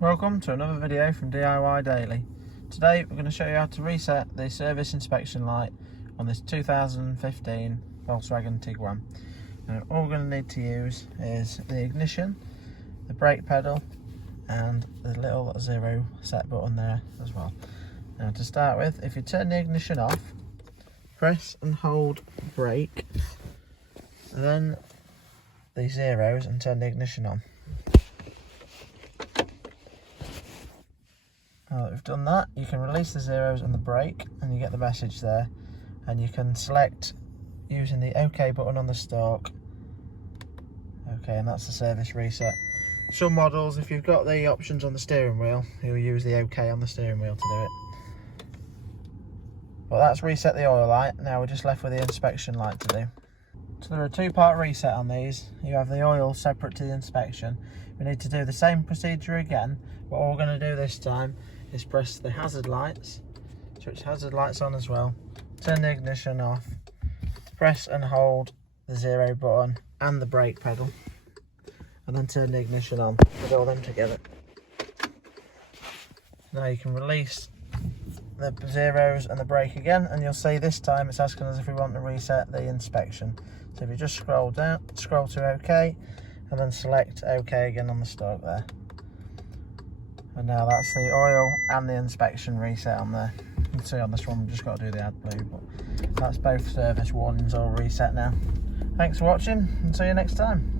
Welcome to another video from DIY Daily. Today we're going to show you how to reset the service inspection light on this 2015 Volkswagen Tiguan. Now, all we're going to need to use is the ignition, the brake pedal and the little zero set button there as well. Now to start with, if you turn the ignition off, press and hold brake and then the zeros and turn the ignition on. Now that we've done that, you can release the zeros and the brake and you get the message there, and you can select using the OK button on the stalk. Okay, and that's the service reset. Some models, if you've got the options on the steering wheel, you'll use the OK on the steering wheel to do it. But that's reset the oil light. Now we're just left with the inspection light to do. So there are a two-part reset on these. You have the oil separate to the inspection. We need to do the same procedure again, but all we're going to do this time is press the hazard lights, switch hazard lights on as well, turn the ignition off, press and hold the zero button and the brake pedal, and then turn the ignition on with all them together. Now you can release the zeros and the brake again, and you'll see this time it's asking us if we want to reset the inspection. So if you just scroll down, scroll to OK, and then select OK again on the stalk there. And now that's the oil and the inspection reset on there. You can see on this one we've just got to do the AdBlue, but that's both service warnings all reset now. Thanks for watching and see you next time.